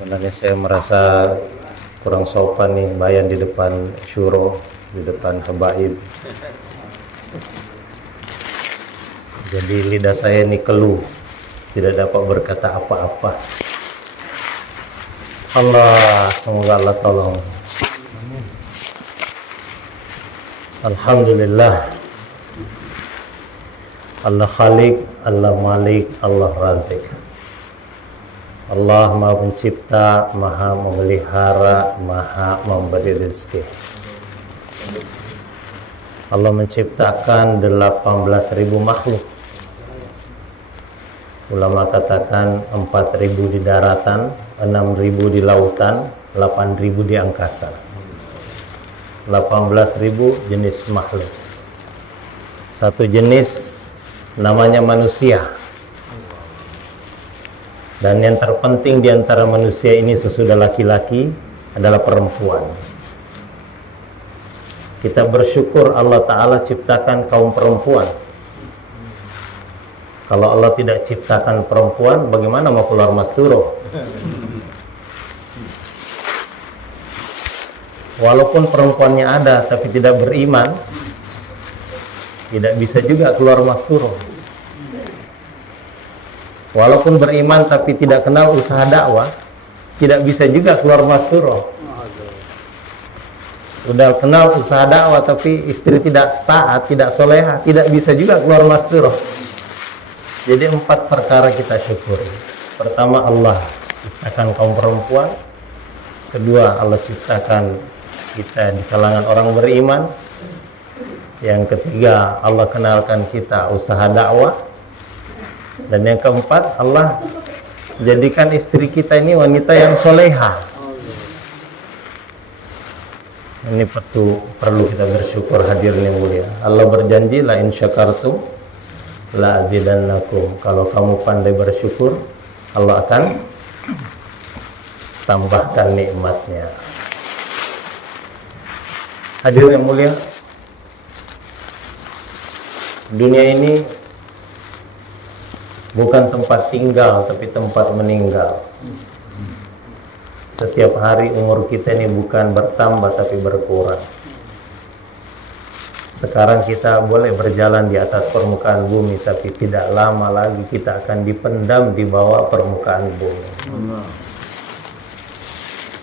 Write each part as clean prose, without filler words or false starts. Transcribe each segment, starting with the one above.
Sebenarnya saya merasa kurang sopan nih bayan di depan syuro, di depan habaib. Jadi lidah saya ini keluh, tidak dapat berkata apa-apa. Allah, semoga Allah tolong. Alhamdulillah. Allah Khalik, Allah Malik, Allah Razik. Allah Maha Pencipta, Maha Memelihara, Maha Memberi rezeki. Allah menciptakan 18.000 makhluk. Ulama katakan 4.000 di daratan, 6.000 di lautan, 8.000 di angkasa. 18.000 jenis makhluk. Satu jenis namanya manusia. Dan yang terpenting di antara manusia ini sesudah laki-laki adalah perempuan. Kita bersyukur Allah Ta'ala ciptakan kaum perempuan. Kalau Allah tidak ciptakan perempuan, bagaimana mau keluar masturo? Walaupun perempuannya ada tapi tidak beriman, tidak bisa juga keluar masturo. Walaupun beriman tapi tidak kenal usaha dakwah, tidak bisa juga keluar masturo. Udah kenal usaha dakwah tapi istri tidak taat, tidak solehah, tidak bisa juga keluar masturo. Jadi 4 perkara kita syukuri. Pertama, Allah ciptakan kaum perempuan. Kedua, Allah ciptakan kita di kalangan orang beriman. Yang ketiga, Allah kenalkan kita usaha dakwah. Dan yang keempat, Allah jadikan istri kita ini wanita yang soleha. Ini perlu kita bersyukur, hadirin yang mulia. Allah berjanji, la in syakartum la azidannakum. Kalau kamu pandai bersyukur, Allah akan tambahkan nikmatnya. Hadirin yang mulia, dunia ini bukan tempat tinggal, tapi tempat meninggal. Setiap hari umur kita ini bukan bertambah, tapi berkurang. Sekarang kita boleh berjalan di atas permukaan bumi, tapi tidak lama lagi kita akan dipendam di bawah permukaan bumi.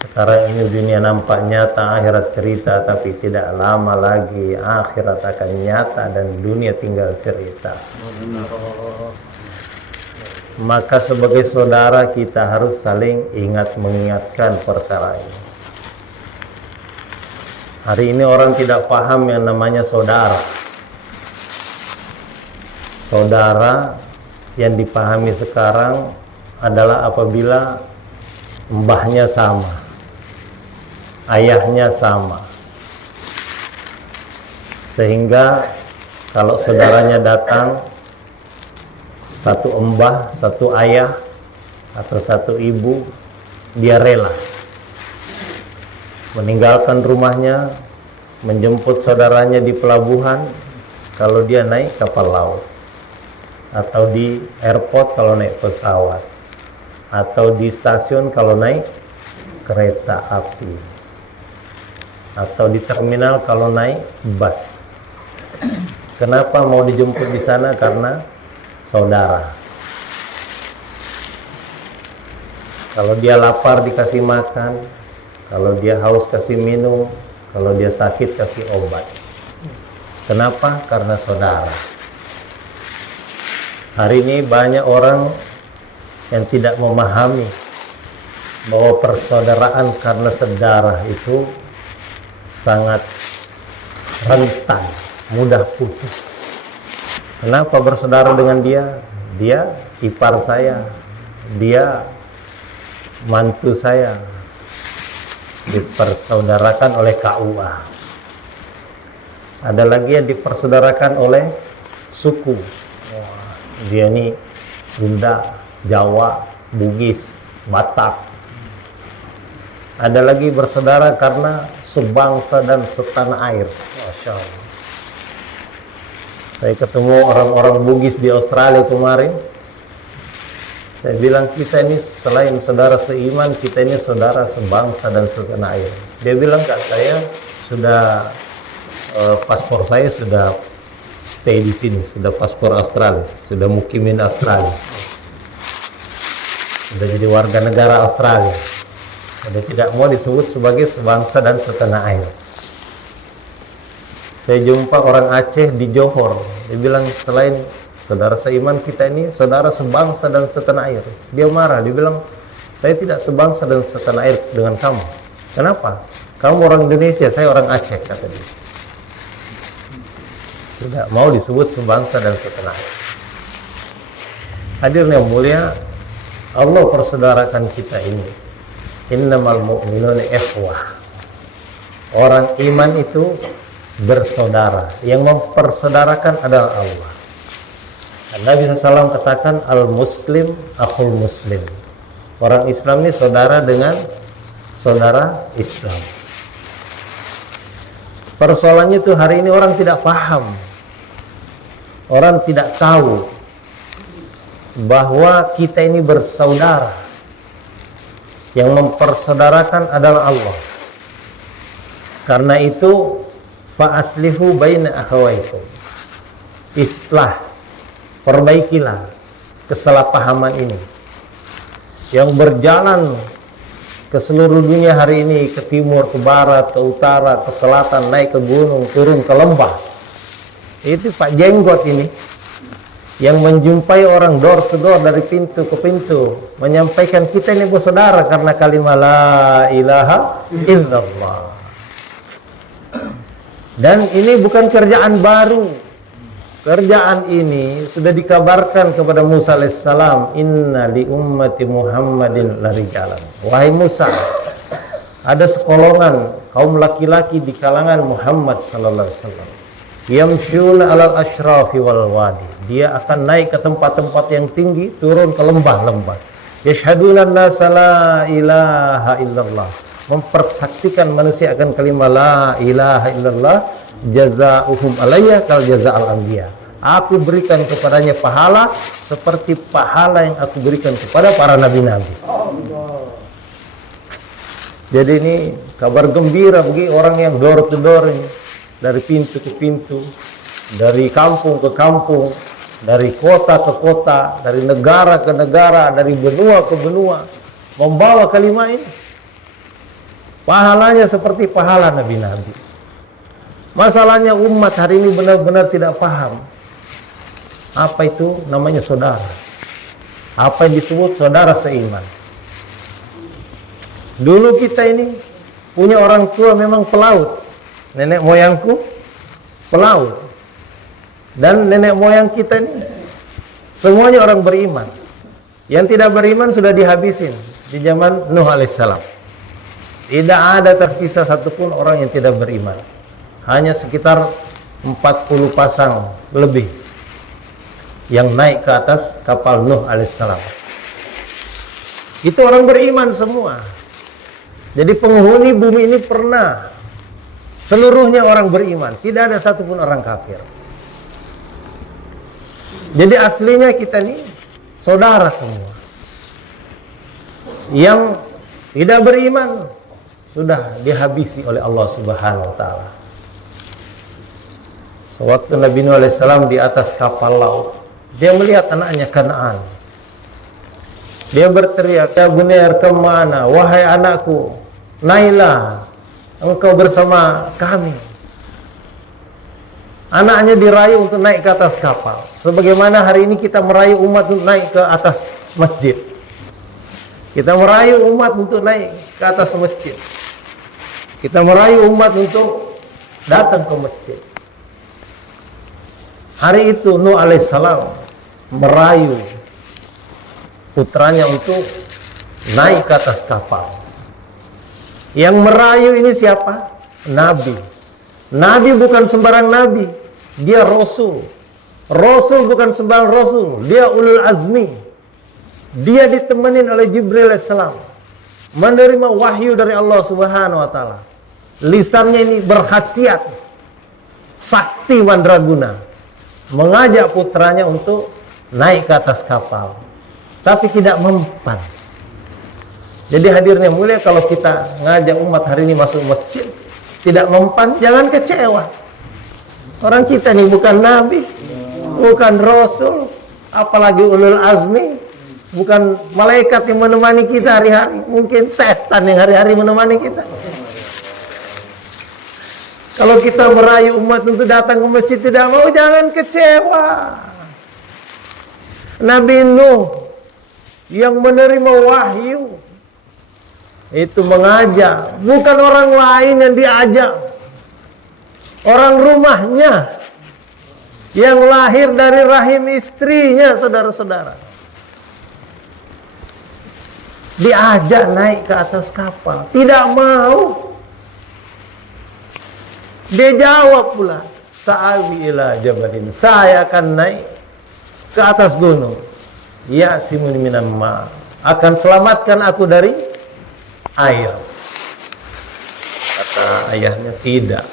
Sekarang ini dunia nampak nyata, akhirat cerita, tapi tidak lama lagi akhirat akan nyata dan dunia tinggal cerita. Maka sebagai saudara kita harus saling mengingatkan perkara ini. Hari ini orang tidak paham yang namanya saudara. Saudara yang dipahami sekarang adalah apabila mbahnya sama, ayahnya sama. Sehingga kalau saudaranya datang, satu embah, satu ayah, atau satu ibu, dia rela meninggalkan rumahnya, menjemput saudaranya di pelabuhan kalau dia naik kapal laut, atau di airport kalau naik pesawat, atau di stasiun kalau naik kereta api, atau di terminal kalau naik bus. Kenapa mau dijemput di sana? Karena saudara. Kalau dia lapar dikasih makan, kalau dia haus kasih minum, kalau dia sakit kasih obat. Kenapa? Karena saudara. Hari ini banyak orang yang tidak memahami bahwa persaudaraan karena sedarah itu sangat rentan, mudah putus. Kenapa bersaudara dengan dia? Dia ipar saya, dia mantu saya, dipersaudarakan oleh KUA. Ada lagi yang dipersaudarakan oleh suku. Dia ini Sunda, Jawa, Bugis, Batak. Ada lagi bersaudara karena sebangsa dan setanah air. Masya Allah. Saya ketemu orang-orang Bugis di Australia kemarin. Saya bilang kita ini selain saudara seiman, kita ini saudara sebangsa dan setanah air. Dia bilang kak saya sudah paspor saya sudah stay di sini, sudah paspor Australia, sudah mukimin Australia, sudah jadi warga negara Australia. Sudah tidak mau disebut sebagai sebangsa dan setanah air. Saya jumpa orang Aceh di Johor, dia bilang selain saudara seiman, kita ini saudara sebangsa dan setanah air. Dia marah, dia bilang saya tidak sebangsa dan setanah air dengan kamu. Kenapa? Kamu orang Indonesia, saya orang Aceh, kata dia. Tidak mau disebut sebangsa dan setanah air. Hadirin yang mulia, Allah persaudarakan kita ini. Innamal mu'minuna ikhwah. Orang iman itu bersaudara. Yang mempersaudarakan adalah Allah. Nabi SAW katakan al-muslim akhul muslim. Orang Islam ini saudara dengan saudara Islam. Persoalannya itu hari ini orang tidak paham. Orang tidak tahu bahwa kita ini bersaudara. Yang mempersaudarakan adalah Allah. Karena itu fa aslihu baina akhawaikum. Islah, perbaikilah kesalahpahaman ini yang berjalan ke seluruh dunia hari ini, ke timur, ke barat, ke utara, ke selatan, naik ke gunung, turun ke lembah. Itu Pak Jenggot ini yang menjumpai orang door to door, dari pintu ke pintu, menyampaikan kita ini bersaudara karena kalimat la ilaha illallah. Dan ini bukan kerjaan baru. Kerjaan ini sudah dikabarkan kepada Musa alaihissalam, inna li ummati Muhammadin larijalan. Wahai Musa, ada sekolongan kaum laki-laki di kalangan Muhammad sallallahu alaihi wasallam, yamshuna alal ashrafi wal wadi. Dia akan naik ke tempat-tempat yang tinggi, turun ke lembah-lembah. Yashhaduna an-nasa la ilaha illallah. Mempersaksikan manusia akan kalimat la ilaha illallah. Jazaa'uhum alayya kal jaza'al anbiya. Aku berikan kepadanya pahala seperti pahala yang aku berikan kepada para nabi-nabi. Jadi ini kabar gembira bagi orang yang door to door ini, dari pintu ke pintu, dari kampung ke kampung, dari kota ke kota, dari negara ke negara, dari benua ke benua, membawa kalimat ini. Pahalanya seperti pahala nabi-nabi. Masalahnya umat hari ini benar-benar tidak paham apa itu namanya saudara, apa yang disebut saudara seiman. Dulu kita ini punya orang tua memang pelaut, nenek moyangku pelaut, dan nenek moyang kita ini semuanya orang beriman. Yang tidak beriman sudah dihabisin di zaman Nuh alaihissalam. Tidak ada tersisa satupun orang yang tidak beriman. Hanya sekitar 40 pasang lebih yang naik ke atas kapal Nuh alaihissalam. Itu orang beriman semua. Jadi penghuni bumi ini pernah seluruhnya orang beriman. Tidak ada satupun orang kafir. Jadi aslinya kita ini saudara semua. Yang tidak beriman sudah dihabisi oleh Allah Subhanahu wa taala. Sewaktu Nabi Nuh alaihissalam di atas kapal laut, dia melihat anaknya Kanaan. Dia berteriak, ya Bunair, kemana? Wahai anakku, naiklah, engkau bersama kami. Anaknya dirayu untuk naik ke atas kapal. Sebagaimana hari ini kita merayu umat untuk naik ke atas masjid. Kita merayu umat untuk naik ke atas masjid. Kita merayu umat untuk datang ke masjid. Hari itu Nuh alaihissalam merayu putranya untuk naik ke atas kapal. Yang merayu ini siapa? Nabi. Nabi bukan sembarang nabi, dia rasul. Rasul bukan sembarang rasul, dia ulul azmi. Dia ditemenin oleh Jibril alaihissalam, menerima wahyu dari Allah Subhanahu wa taala. Lisannya ini berkhasiat sakti mandraguna, mengajak putranya untuk naik ke atas kapal. tapi tidak mempan. Jadi hadirnya mulia, kalau kita ngajak umat hari ini masuk masjid tidak mempan, jangan kecewa. Orang kita nih bukan nabi, bukan rasul, apalagi ulul azmi, bukan malaikat yang menemani kita hari-hari, mungkin setan yang hari-hari menemani kita. Kalau kita merayu umat untuk datang ke masjid tidak mau, jangan kecewa. Nabi Nuh yang menerima wahyu itu mengajak, bukan orang lain yang diajak, orang rumahnya yang lahir dari rahim istrinya, saudara-saudara. Diajak naik ke atas kapal, tidak mau. Dia jawab pula, sa'awi ila jabalin, saya akan naik ke atas gunung, ya'simun minan ma, akan selamatkan aku dari air. Kata ayahnya, tidak.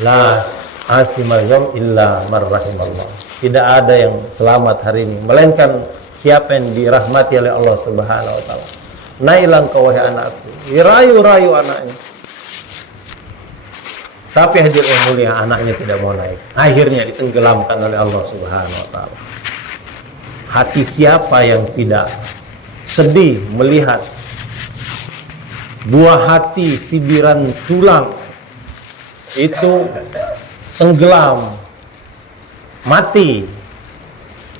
La asimal yawm illa man rahimallah. Tidak ada yang selamat hari ini melainkan siapa yang dirahmati oleh Allah Subhanahu wa taala. Naiklah engkau wahai anakku. Dirayu-rayu anaknya. Tapi hadir yang mulia, anaknya tidak mau naik. Akhirnya ditenggelamkan oleh Allah Subhanahu wa taala. Hati siapa yang tidak sedih melihat buah hati sibiran tulang itu tenggelam, mati?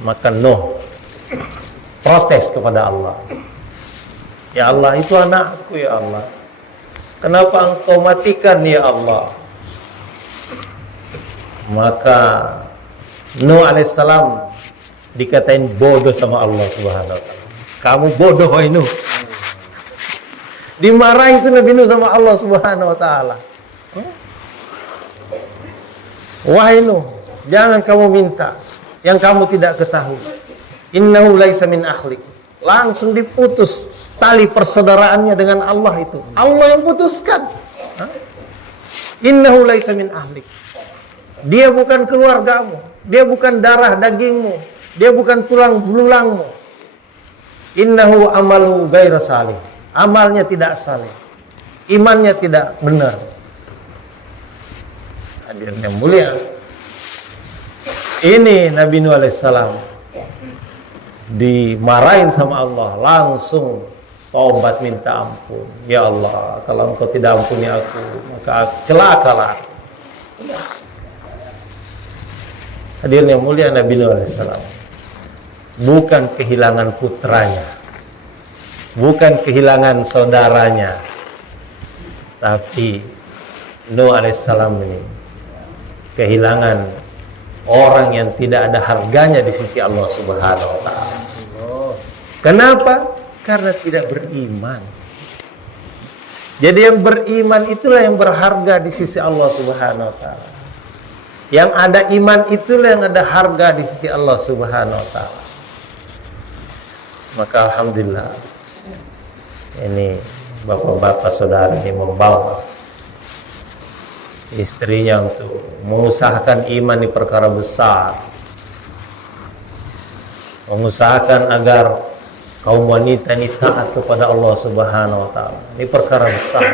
Maka Nuh protes kepada Allah. Ya Allah, itu anakku ya Allah. Kenapa engkau matikan ya Allah? Maka Nuh alaihissalam dikatain bodoh sama Allah Subhanahu wa taala. Kamu bodoh wahai Nuh. Dimarahin itu Nabi Nuh sama Allah Subhanahu wa taala. Wahai Nuh, jangan kamu minta yang kamu tidak ketahui. Innahu laisa min akhlik. Langsung diputus tali persaudaraannya dengan Allah itu. Allah yang putuskan. Innahu laisa min ahlik. Dia bukan keluargamu, dia bukan darah dagingmu, dia bukan tulang belulangmu. Innahu amalu ghaira salih. Amalnya tidak saleh. Imannya tidak benar. Hadirnya mulia. Ini Nabi Nuh alaihissalam dimarahin sama Allah, langsung taubat minta ampun. Ya Allah, kalau engkau tidak ampuni aku, maka celakalah. Hadirnya mulia, Nabi Nuh alaihissalam bukan kehilangan putranya, bukan kehilangan saudaranya, tapi Nuh alaihissalam ini kehilangan orang yang tidak ada harganya di sisi Allah Subhanahu wa taala. Kenapa? Karena tidak beriman. Jadi yang beriman itulah yang berharga di sisi Allah Subhanahu wa taala. Yang ada iman itulah yang ada harga di sisi Allah Subhanahu wa taala. Maka alhamdulillah ini bapak-bapak saudara ini membawa istrinya untuk mengusahakan iman di perkara besar, mengusahakan agar kaum wanita ini taat kepada Allah Subhanahu wa taala. Ini perkara besar.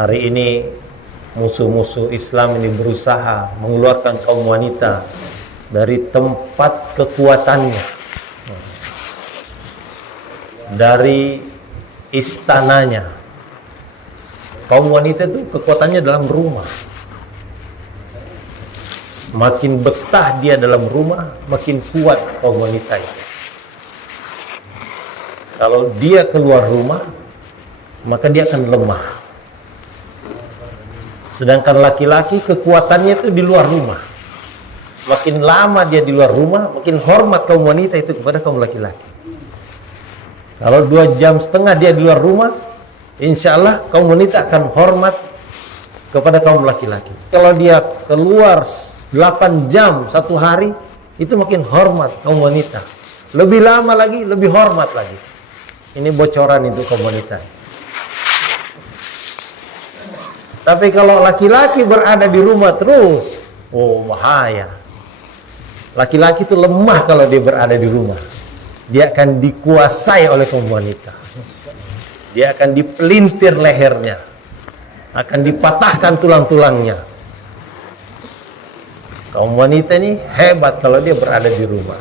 Hari ini musuh-musuh Islam ini berusaha mengeluarkan kaum wanita dari tempat kekuatannya, dari istananya. Kaum wanita itu kekuatannya dalam rumah. Makin betah dia dalam rumah, makin kuat kaum wanita itu. Kalau dia keluar rumah, maka dia akan lemah. Sedangkan laki-laki kekuatannya itu di luar rumah. Makin lama dia di luar rumah, makin hormat kaum wanita itu kepada kaum laki-laki. Kalau 2,5 jam dia di luar rumah, insya Allah kaum wanita akan hormat kepada kaum laki-laki. Kalau dia keluar 8 jam satu hari, itu makin hormat kaum wanita. Lebih lama lagi, lebih hormat lagi. Ini bocoran itu kaum wanita. Tapi kalau laki-laki berada di rumah terus, oh bahaya. Laki-laki itu lemah kalau dia berada di rumah. Dia akan dikuasai oleh kaum wanita. Dia akan dipelintir lehernya, akan dipatahkan tulang-tulangnya. Kaum wanita ini hebat kalau dia berada di rumah.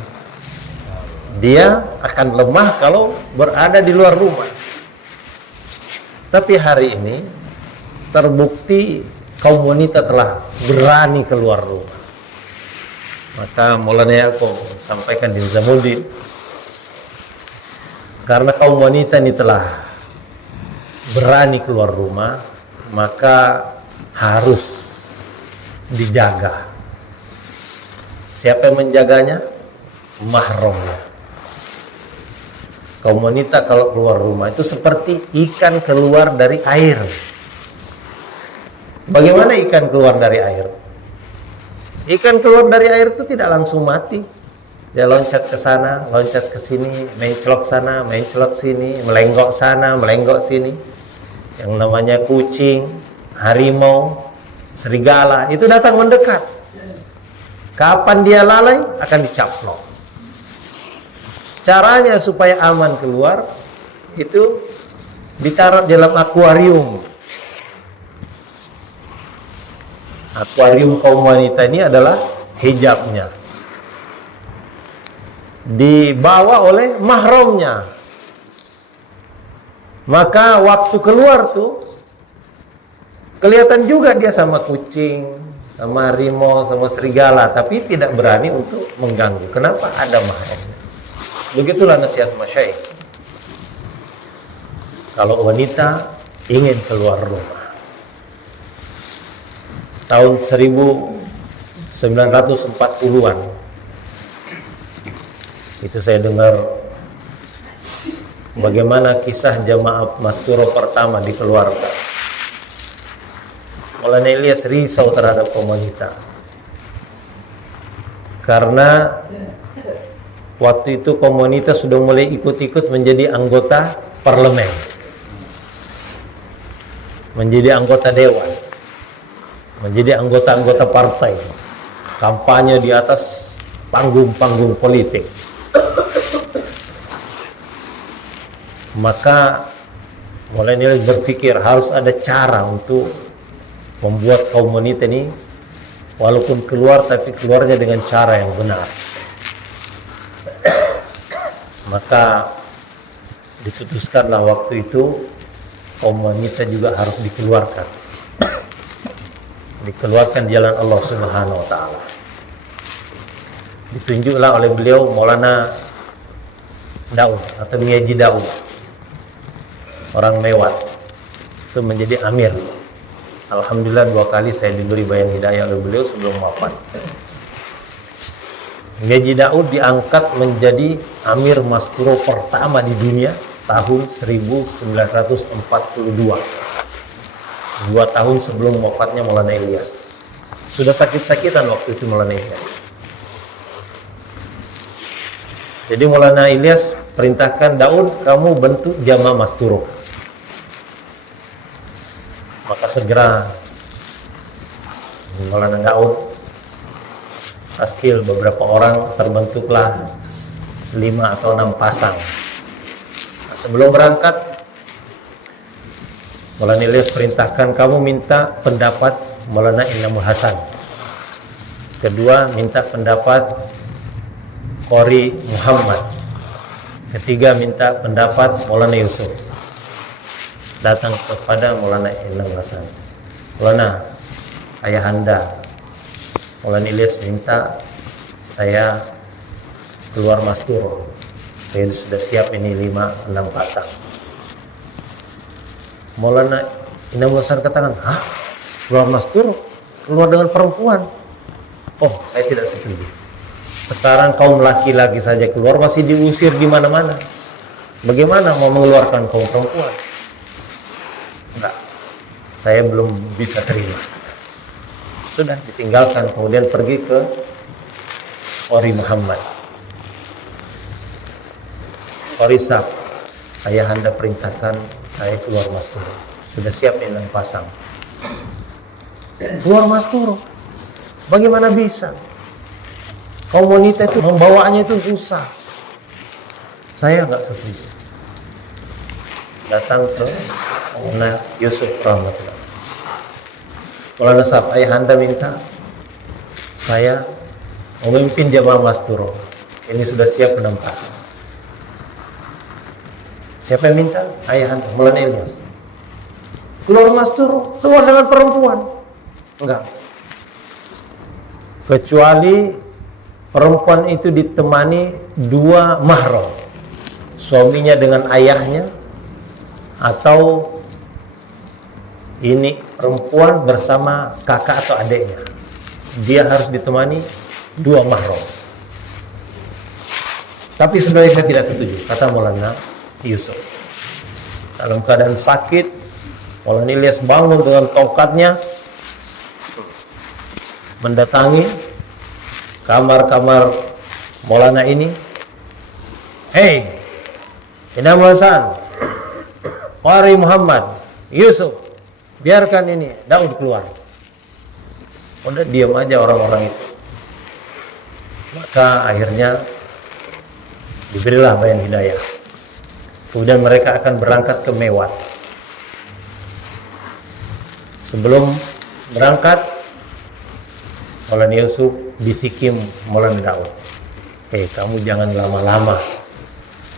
Dia akan lemah kalau berada di luar rumah. Tapi hari ini terbukti kaum wanita telah berani keluar rumah. Maka Maulana Yaakob sampaikan di Nizamuddin, karena kaum wanita ini telah berani keluar rumah, maka harus dijaga. Siapa yang menjaganya? Mahramnya. Kaum wanita kalau keluar rumah itu seperti ikan keluar dari air. Bagaimana ikan keluar dari air? Ikan keluar dari air itu tidak langsung mati. Dia loncat ke sana, loncat ke sini, menclok sana, menclok sini, melenggok sana, melenggok sini. Yang namanya kucing, harimau, serigala itu datang mendekat. Kapan dia lalai akan dicaplok. Caranya supaya aman keluar itu ditaruh dalam akuarium. Akuarium kaum wanita ini adalah hijabnya, dibawa oleh mahramnya. Maka waktu keluar tuh kelihatan juga dia sama kucing, sama harimau, sama serigala, tapi tidak berani untuk mengganggu. Kenapa? Ada mahramnya. Begitulah nasihat masyayikh. Kalau wanita ingin keluar rumah, tahun 1940-an itu saya dengar bagaimana kisah jamaah Masturo pertama dikeluarkan. Maulana Ilyas risau terhadap kaum wanita karena waktu itu kaum wanita sudah mulai ikut-ikut menjadi anggota parlemen, menjadi anggota dewan, menjadi anggota-anggota partai, kampanye di atas panggung-panggung politik. Maka Maulana berpikir harus ada cara untuk membuat kaum wanita ini walaupun keluar, tapi keluarnya dengan cara yang benar. Maka diputuskanlah waktu itu kaum wanita juga harus dikeluarkan. Dikeluarkan jalan Allah Subhanahu wa taala. Ditunjuklah oleh beliau Maulana Daud atau Miyaji Daud, orang Mewat, itu menjadi amir. Alhamdulillah 2 kali saya diberi bayan hidayah oleh beliau sebelum wafat. Miyaji Daud diangkat menjadi amir Masturo pertama di dunia tahun 1942. 2 tahun sebelum wafatnya Maulana Ilyas. Sudah sakit-sakitan waktu itu Maulana Ilyas. Jadi Maulana Ilyas perintahkan, Daud, kamu bentuk jamaah Masturo. Maka segera Maulana Daud taskil beberapa orang, terbentuklah 5 atau 6 pasang. Nah, sebelum berangkat Maulana Ilyas perintahkan, kamu minta pendapat Maulana Inamul Hasan. Kedua, minta pendapat Qori Muhammad. Ketiga, minta pendapat Maulana Yusuf. Datang kepada Maulana Inamul Hasan. Maulana, ayahanda Maulana Ilyas minta saya keluar Masturo. Saya sudah siap ini 5-6 pasang. Maulana Inamul Hasan katakan, hah? Keluar Masturo? Keluar dengan perempuan? Oh, saya tidak setuju. Sekarang kaum laki-laki saja keluar masih diusir di mana-mana. Bagaimana mau mengeluarkan kaum perempuan? Enggak, saya belum bisa terima. Sudah ditinggalkan, kemudian pergi ke Qori Muhammad. Qori Sab, ayahanda perintahkan saya keluar Masturo. Sudah siap ini 6 pasang. Keluar Masturo? Bagaimana bisa? Kaum wanita itu membawanya itu susah. Saya nggak setuju. Datang ke Maulana Yusuf rahmatullah. Maulana Sahab, ayahanda minta saya memimpin jamaah Masturo. Ini sudah siap penampasan. Siapa yang minta? Ayahanda, Maulana Ilyas. Keluar Masturo, keluar dengan perempuan. Enggak. Kecuali perempuan itu ditemani dua mahram, suaminya dengan ayahnya, atau ini perempuan bersama kakak atau adiknya. Dia harus ditemani dua mahram. Tapi sebenarnya saya tidak setuju, kata Maulana Yusuf. Dalam keadaan sakit, Maulana Ilyas bangun dengan tongkatnya, mendatangi kamar-kamar Maulana ini. Hei, Inam Hasan, Qari Muhammad, Yusuf, biarkan ini Daud keluar. Udah diam aja orang-orang itu. Maka akhirnya diberilah bayan hidayah. Kemudian mereka akan berangkat ke Mewat. Sebelum berangkat, Maulana Yusuf bisikin Maulana Daud, kamu jangan lama-lama,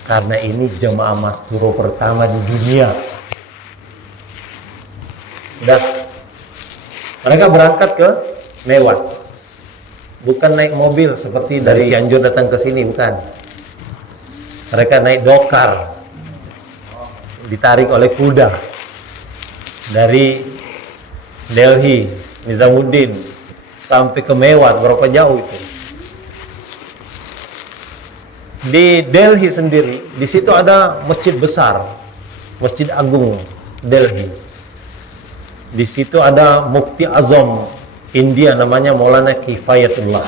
karena ini jemaah Masturo pertama di dunia. Udah, mereka berangkat ke Mewat, bukan naik mobil seperti dari Cianjur datang ke sini, bukan. Mereka naik dokar, ditarik oleh kuda dari Delhi, Nizamuddin sampai ke Mewat. Berapa jauh itu? Di Delhi sendiri, di situ ada masjid besar, Masjid Agung Delhi. Di situ ada Mufti Azam India, namanya Maulana Kifayatullah.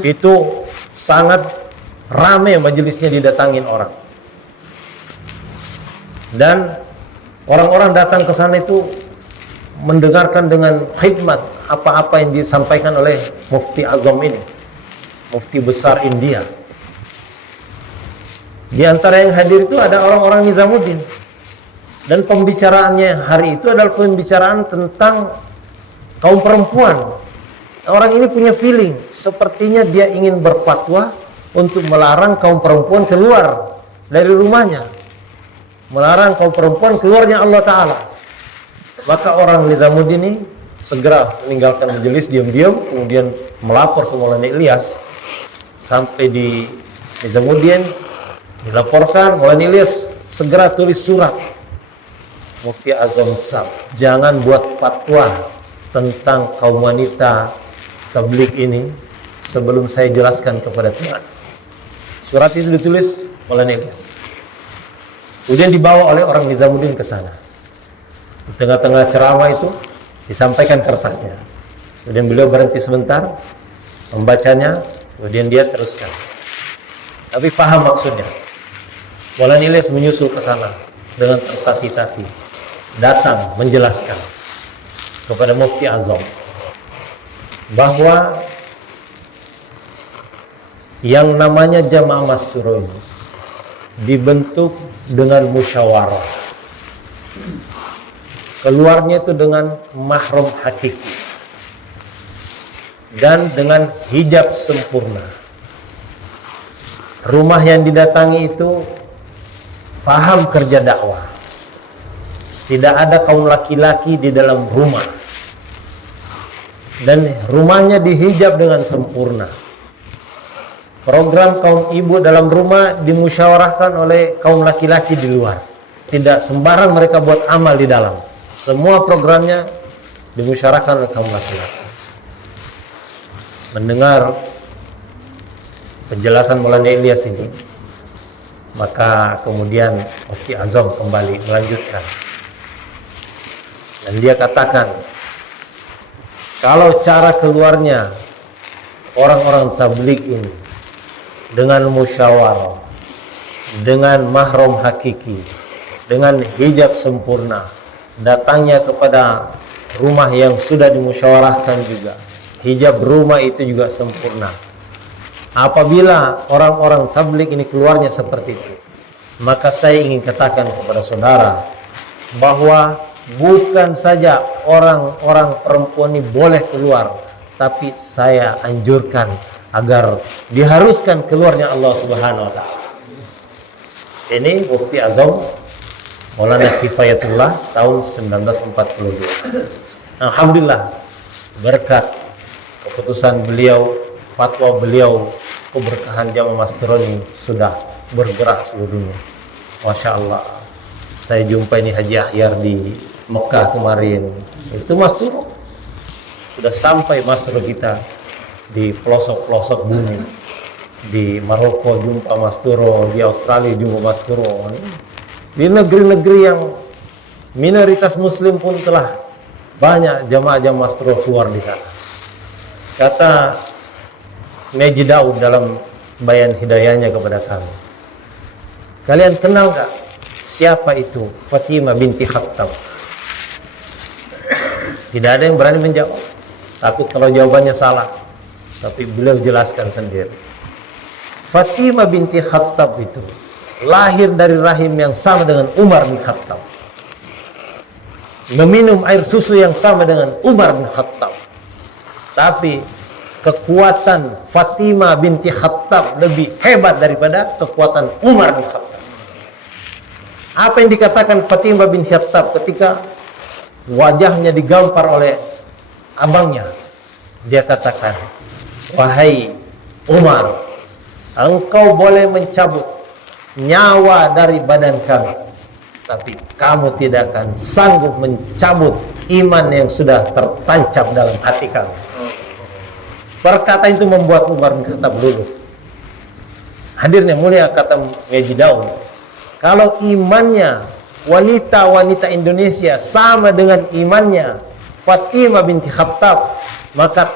Itu sangat ramai majelisnya, didatangin orang. Dan orang-orang datang ke sana itu mendengarkan dengan khidmat apa-apa yang disampaikan oleh Mufti Azam ini, Mufti besar India. Di antara yang hadir itu ada orang-orang Nizamuddin. Dan pembicaraannya hari itu adalah pembicaraan tentang kaum perempuan. Orang ini punya feeling, sepertinya dia ingin berfatwa untuk melarang kaum perempuan keluar dari rumahnya, melarang kaum perempuan keluarnya Allah Ta'ala. Maka orang Nizamuddin ini segera meninggalkan majelis diam-diam, kemudian melapor ke Maulana Ilyas. Sampai di Nizamuddin dilaporkan, Maulana Ilyas segera tulis surat, Mufti Azam Sahab, jangan buat fatwa tentang kaum wanita tabligh ini sebelum saya jelaskan kepada Tuhan. Surat itu ditulis Maulana Ilyas. Kemudian dibawa oleh orang Nizamuddin ke sana. Di tengah-tengah ceramah itu disampaikan kertasnya. Kemudian beliau berhenti sebentar, membacanya, kemudian dia teruskan. Tapi paham maksudnya. Maulana Ilyas menyusul ke sana dengan tertati-tati, datang menjelaskan kepada Mufti Azam bahwa yang namanya jamaah Masturo ini dibentuk dengan musyawarah, keluarnya itu dengan mahram hakiki dan dengan hijab sempurna. Rumah yang didatangi itu faham kerja dakwah, tidak ada kaum laki-laki di dalam rumah, dan rumahnya dihijab dengan sempurna. Program kaum ibu dalam rumah dimusyawarahkan oleh kaum laki-laki di luar. Tidak sembarang mereka buat amal di dalam. Semua programnya dimusyawarahkan oleh kaum laki-laki. Mendengar penjelasan Maulana Ilyas ini, maka kemudian Mufti Azam kembali melanjutkan. Dan dia katakan, kalau cara keluarnya orang-orang tabligh ini dengan musyawarah, dengan mahram hakiki, dengan hijab sempurna, datangnya kepada rumah yang sudah dimusyawarahkan juga, hijab rumah itu juga sempurna. Apabila orang-orang tabligh ini keluarnya seperti itu, maka saya ingin katakan kepada saudara bahwa bukan saja orang-orang perempuan ini boleh keluar, tapi saya anjurkan agar diharuskan keluarnya Allah Subhanahu wa taala. Ini Mufti Azam Maulana Kifayatullah tahun 1942. Alhamdulillah, berkat keputusan beliau, fatwa beliau, keberkahan Jamaah Masturoni sudah bergerak seluruh dunia. Masya Allah. Saya jumpa ini Haji Ahyar di Mekah kemarin. Itu Masturo. Sudah sampai Masturo kita di pelosok-pelosok bumi. Di Maroko jumpa Masturo, di Australia jumpa Masturo. Di negeri-negeri yang minoritas Muslim pun telah banyak jamaah-jamaah Masturo keluar di sana. Kata Meji Daud dalam bayan hidayahnya kepada kami, kalian kenal gak siapa itu Fatimah binti Khattab? Tidak ada yang berani menjawab, takut kalau jawabannya salah. Tapi beliau jelaskan sendiri. Fatimah binti Khattab itu lahir dari rahim yang sama dengan Umar bin Khattab, meminum air susu yang sama dengan Umar bin Khattab. Tapi kekuatan Fatimah binti Khattab lebih hebat daripada kekuatan Umar bin Khattab. Apa yang dikatakan Fatimah binti Khattab ketika wajahnya digampar oleh abangnya? Dia katakan, wahai Umar, engkau boleh mencabut nyawa dari badan kami, tapi kamu tidak akan sanggup mencabut iman yang sudah tertancap dalam hati kami. Perkataan itu membuat Umar bin Khattab luluh. Hadirnya mulia kata Meji Daud, kalau imannya wanita-wanita Indonesia sama dengan imannya Fatimah binti Khattab, maka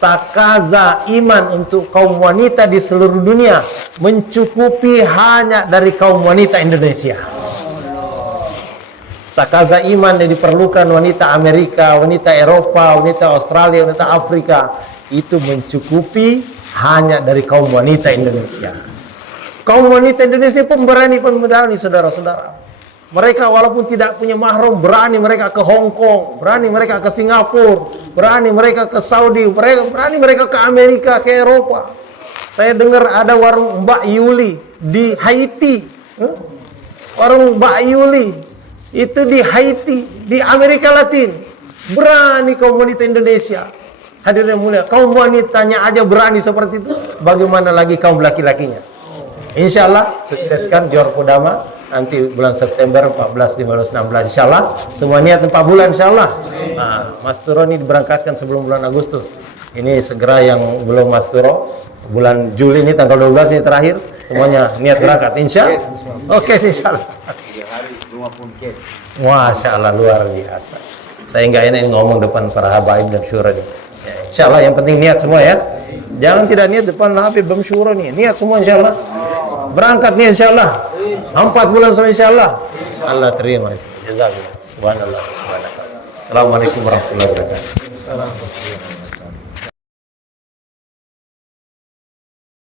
takaza iman untuk kaum wanita di seluruh dunia mencukupi hanya dari kaum wanita Indonesia. Takaza iman yang diperlukan wanita Amerika, wanita Eropa, wanita Australia, wanita Afrika, itu mencukupi hanya dari kaum wanita Indonesia. Kaum wanita Indonesia pun berani saudara-saudara. Mereka walaupun tidak punya mahram, berani mereka ke Hong Kong, berani mereka ke Singapura, berani mereka ke Saudi, berani mereka ke Amerika, ke Eropa. Saya dengar ada warung Mbak Yuli di Haiti. Warung Mbak Yuli itu di Haiti, di Amerika Latin. Berani kaum wanita Indonesia. Hadirin mulia, kaum wanitanya aja berani seperti itu, bagaimana lagi kaum laki-lakinya? Insya Allah sukseskan Johor Kodama nanti bulan September 14, 15, 16 insya Allah. Semua niat 4 bulan insya Allah. Nah, Mas Turo ini diberangkatkan sebelum bulan Agustus. Ini segera yang belum Mas Turo, bulan Juli ini tanggal 12 ini terakhir, semuanya niat berangkat insya Allah. Oke, insya Allah. 3 hari rumah pun kes. Masya Allah, luar biasa. Saya nggak enak ngomong depan para habaib dan syura nih. Ya, insya Allah yang penting niat semua ya. Jangan tidak niat depan habib dan syura nih. Niat semua insya Allah. Berangkat nih insya Allah. 4 bulan sampai insya Allah. Allah terima. Jazakallah. Subhanallah. Subhanallah. Assalamualaikum warahmatullahi wabarakatuh.